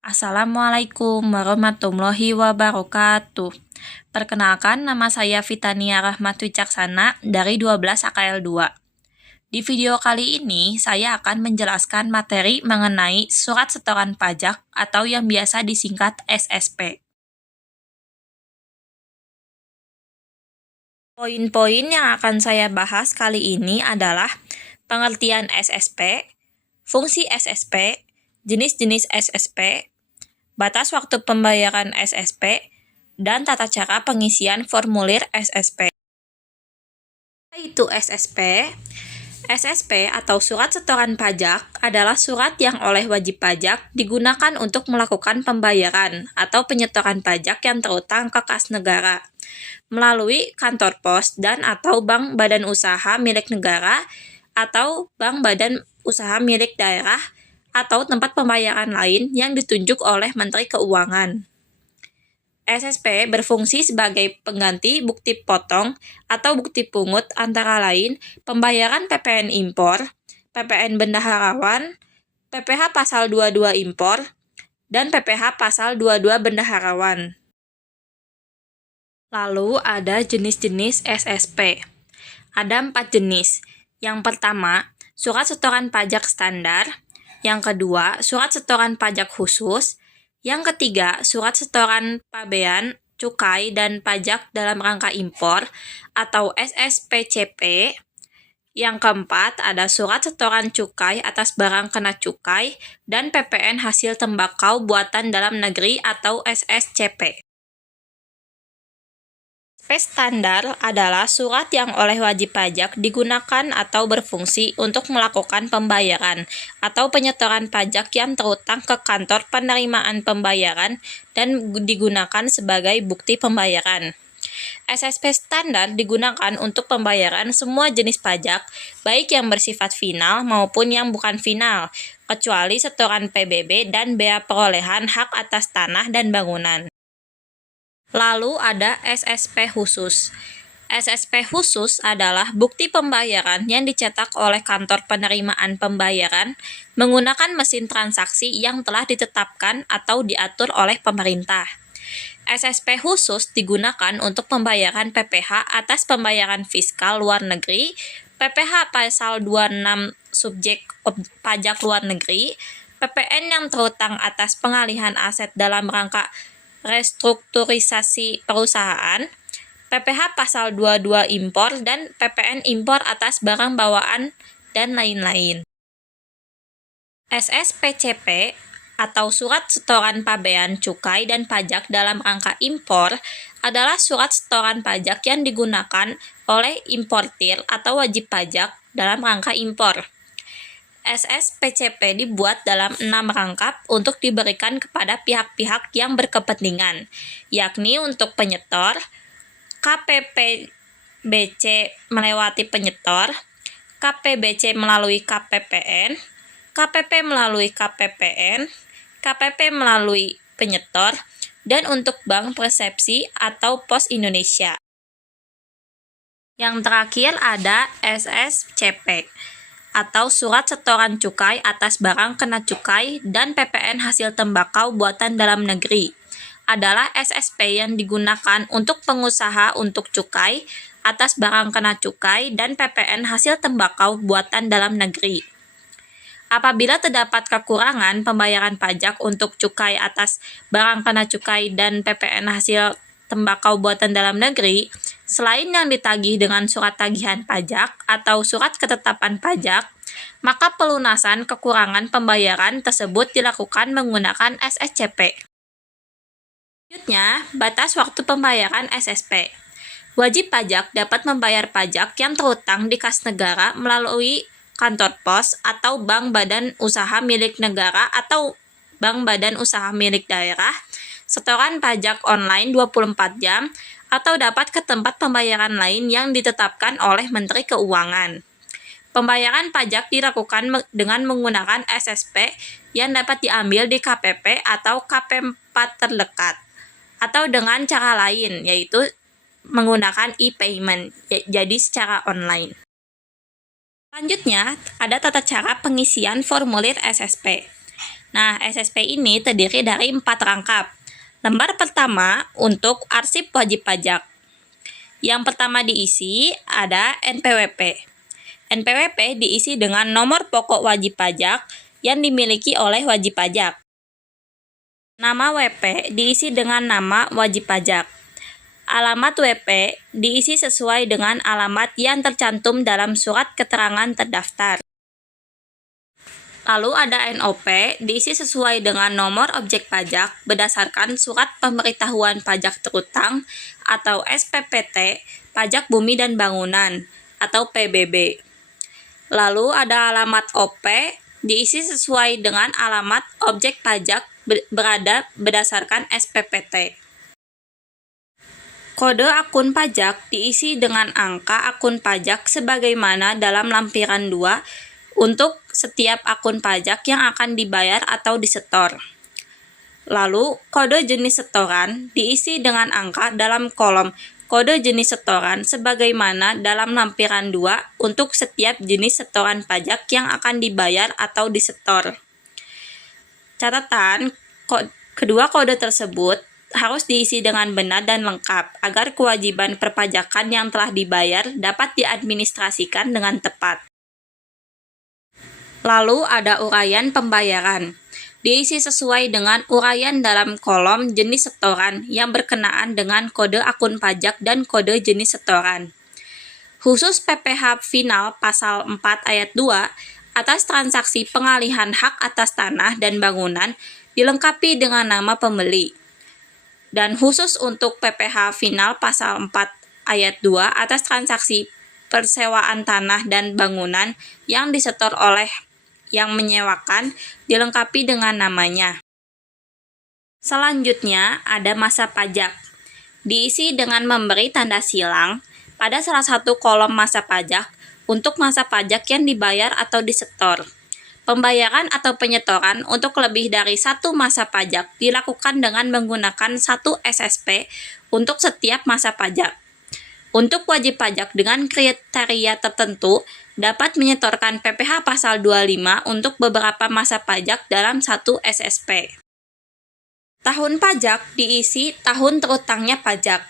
Assalamualaikum warahmatullahi wabarakatuh. Perkenalkan, nama saya Fitania Rahmat Wicaksana dari 12 AKL 2. Di video kali ini, saya akan menjelaskan materi mengenai surat setoran pajak atau yang biasa disingkat SSP. Poin-poin yang akan saya bahas kali ini adalah pengertian SSP, fungsi SSP, jenis-jenis SSP, batas waktu pembayaran SSP, dan tata cara pengisian formulir SSP. Itu SSP. SSP atau surat setoran pajak adalah surat yang oleh wajib pajak digunakan untuk melakukan pembayaran atau penyetoran pajak yang terutang ke kas negara melalui kantor pos dan atau bank badan usaha milik negara atau bank badan usaha milik daerah atau tempat pembayaran lain yang ditunjuk oleh Menteri Keuangan. SSP berfungsi sebagai pengganti bukti potong atau bukti pungut antara lain pembayaran PPN impor, PPN bendaharawan, PPh pasal 22 impor, dan PPh pasal 22 bendaharawan. Lalu ada jenis-jenis SSP. Ada 4 jenis. Yang pertama, surat setoran pajak standar. Yang kedua, surat setoran pajak khusus. Yang ketiga, surat setoran pabean, cukai, dan pajak dalam rangka impor atau SSPCP. Yang keempat, ada surat setoran cukai atas barang kena cukai dan PPN hasil tembakau buatan dalam negeri atau SSCP. Standar adalah surat yang oleh wajib pajak digunakan atau berfungsi untuk melakukan pembayaran atau penyetoran pajak yang terutang ke kantor penerimaan pembayaran dan digunakan sebagai bukti pembayaran. SSP standar digunakan untuk pembayaran semua jenis pajak, baik yang bersifat final maupun yang bukan final, kecuali setoran PBB dan bea perolehan hak atas tanah dan bangunan. Lalu ada SSP khusus. SSP khusus adalah bukti pembayaran yang dicetak oleh kantor penerimaan pembayaran menggunakan mesin transaksi yang telah ditetapkan atau diatur oleh pemerintah. SSP khusus digunakan untuk pembayaran PPh atas pembayaran fiskal luar negeri, PPh pasal 26 subjek pajak luar negeri, PPN yang terutang atas pengalihan aset dalam rangka restrukturisasi perusahaan, PPh pasal 22 impor, dan PPN impor atas barang bawaan, dan lain-lain. SSPCP atau surat setoran pabean cukai dan pajak dalam rangka impor adalah surat setoran pajak yang digunakan oleh importir atau wajib pajak dalam rangka impor. SSPCP dibuat dalam 6 rangkap untuk diberikan kepada pihak-pihak yang berkepentingan, yakni untuk penyetor, KPPBC melewati penyetor, KPBC melalui KPPN, KPP melalui KPPN, KPP melalui penyetor, dan untuk Bank Persepsi atau Pos Indonesia. Yang terakhir ada SSCP atau surat setoran cukai atas barang kena cukai dan PPN hasil tembakau buatan dalam negeri adalah SSP yang digunakan untuk pengusaha untuk cukai atas barang kena cukai dan PPN hasil tembakau buatan dalam negeri. Apabila terdapat kekurangan pembayaran pajak untuk cukai atas barang kena cukai dan PPN hasil tembakau buatan dalam negeri, selain yang ditagih dengan surat tagihan pajak atau surat ketetapan pajak, maka pelunasan kekurangan pembayaran tersebut dilakukan menggunakan SSCP. Selanjutnya, batas waktu pembayaran SSP. Wajib pajak dapat membayar pajak yang terutang di kas negara melalui kantor pos atau bank badan usaha milik negara atau bank badan usaha milik daerah, setoran pajak online 24 jam, atau dapat ke tempat pembayaran lain yang ditetapkan oleh Menteri Keuangan. Pembayaran pajak dilakukan dengan menggunakan SSP yang dapat diambil di KPP atau KP4 terdekat, atau dengan cara lain, yaitu menggunakan e-payment, jadi secara online. Selanjutnya, ada tata cara pengisian formulir SSP. Nah, SSP ini terdiri dari 4 rangkap. Lembar pertama untuk arsip wajib pajak. Yang pertama diisi ada NPWP. NPWP diisi dengan nomor pokok wajib pajak yang dimiliki oleh wajib pajak. Nama WP diisi dengan nama wajib pajak. Alamat WP diisi sesuai dengan alamat yang tercantum dalam surat keterangan terdaftar. Lalu ada NOP diisi sesuai dengan nomor objek pajak berdasarkan Surat Pemberitahuan Pajak Terutang atau SPPT Pajak Bumi dan Bangunan atau PBB. Lalu ada alamat OP diisi sesuai dengan alamat objek pajak berada berdasarkan SPPT. Kode akun pajak diisi dengan angka akun pajak sebagaimana dalam lampiran 2 untuk setiap akun pajak yang akan dibayar atau disetor. Lalu, kode jenis setoran diisi dengan angka dalam kolom kode jenis setoran sebagaimana dalam lampiran 2 untuk setiap jenis setoran pajak yang akan dibayar atau disetor. Catatan, kedua kode tersebut harus diisi dengan benar dan lengkap agar kewajiban perpajakan yang telah dibayar dapat diadministrasikan dengan tepat. Lalu ada uraian pembayaran. Diisi sesuai dengan uraian dalam kolom jenis setoran yang berkenaan dengan kode akun pajak dan kode jenis setoran. Khusus PPh final pasal 4 ayat 2 atas transaksi pengalihan hak atas tanah dan bangunan dilengkapi dengan nama pembeli. Dan khusus untuk PPh final pasal 4 ayat 2 atas transaksi persewaan tanah dan bangunan yang disetor oleh yang menyewakan dilengkapi dengan namanya. Selanjutnya ada masa pajak. Diisi dengan memberi tanda silang pada salah satu kolom masa pajak untuk masa pajak yang dibayar atau disetor. Pembayaran atau penyetoran untuk lebih dari satu masa pajak dilakukan dengan menggunakan satu SSP untuk setiap masa pajak. Untuk wajib pajak dengan kriteria tertentu dapat menyetorkan PPh pasal 25 untuk beberapa masa pajak dalam satu SSP. Tahun pajak diisi tahun terutangnya pajak.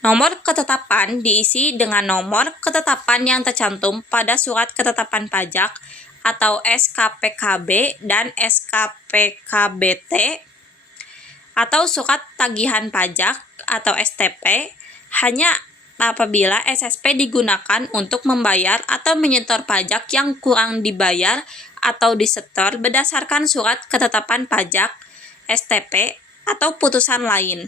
Nomor ketetapan diisi dengan nomor ketetapan yang tercantum pada Surat Ketetapan Pajak atau SKPKB dan SKPKBT atau Surat Tagihan Pajak atau STP hanya apabila SSP digunakan untuk membayar atau menyetor pajak yang kurang dibayar atau disetor berdasarkan Surat Ketetapan Pajak, STP, atau putusan lain.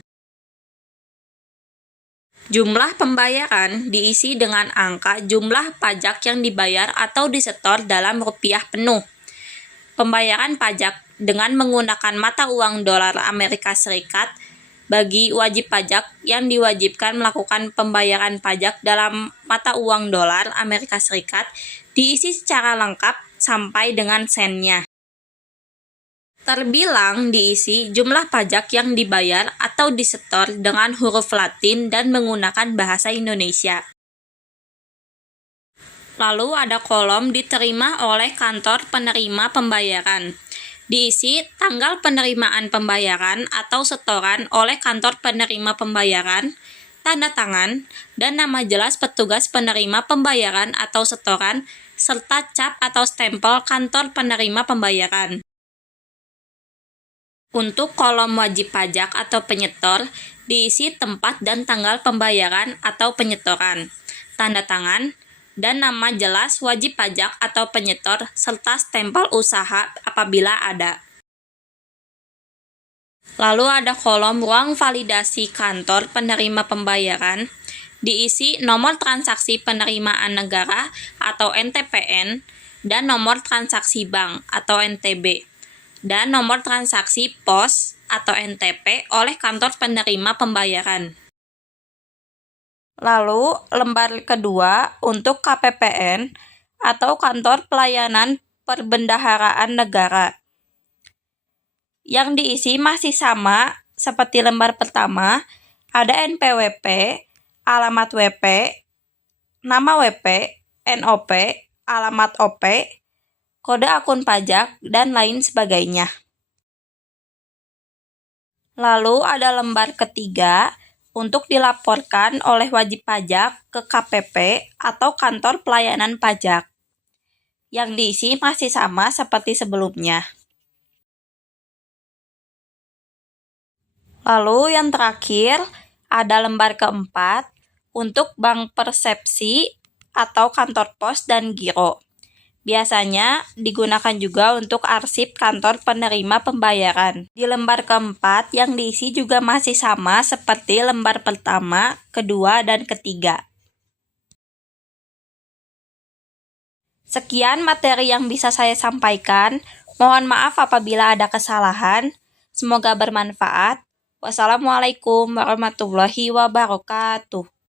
Jumlah pembayaran diisi dengan angka jumlah pajak yang dibayar atau disetor dalam rupiah penuh. Pembayaran pajak dengan menggunakan mata uang dolar Amerika Serikat bagi wajib pajak yang diwajibkan melakukan pembayaran pajak dalam mata uang dolar Amerika Serikat diisi secara lengkap sampai dengan sennya. Terbilang diisi jumlah pajak yang dibayar atau disetor dengan huruf Latin dan menggunakan bahasa Indonesia. Lalu ada kolom diterima oleh kantor penerima pembayaran. Diisi tanggal penerimaan pembayaran atau setoran oleh kantor penerima pembayaran, tanda tangan, dan nama jelas petugas penerima pembayaran atau setoran, serta cap atau stempel kantor penerima pembayaran. Untuk kolom wajib pajak atau penyetor, diisi tempat dan tanggal pembayaran atau penyetoran, tanda tangan, dan nama jelas wajib pajak atau penyetor serta stempel usaha apabila ada. Lalu ada kolom ruang validasi kantor penerima pembayaran, diisi nomor transaksi penerimaan negara atau NTPN dan nomor transaksi bank atau NTB, dan nomor transaksi pos atau NTP oleh kantor penerima pembayaran. Lalu, lembar kedua untuk KPPN atau Kantor Pelayanan Perbendaharaan Negara. Yang diisi masih sama seperti lembar pertama, ada NPWP, alamat WP, nama WP, NOP, alamat OP, kode akun pajak, dan lain sebagainya. Lalu ada lembar ketiga untuk dilaporkan oleh wajib pajak ke KPP atau kantor pelayanan pajak. Yang diisi masih sama seperti sebelumnya. Lalu yang terakhir ada lembar keempat untuk bank persepsi atau kantor pos dan giro. Biasanya digunakan juga untuk arsip kantor penerima pembayaran. Di lembar keempat yang diisi juga masih sama seperti lembar pertama, kedua, dan ketiga. Sekian materi yang bisa saya sampaikan. Mohon maaf apabila ada kesalahan. Semoga bermanfaat. Wassalamualaikum warahmatullahi wabarakatuh.